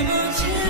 emotion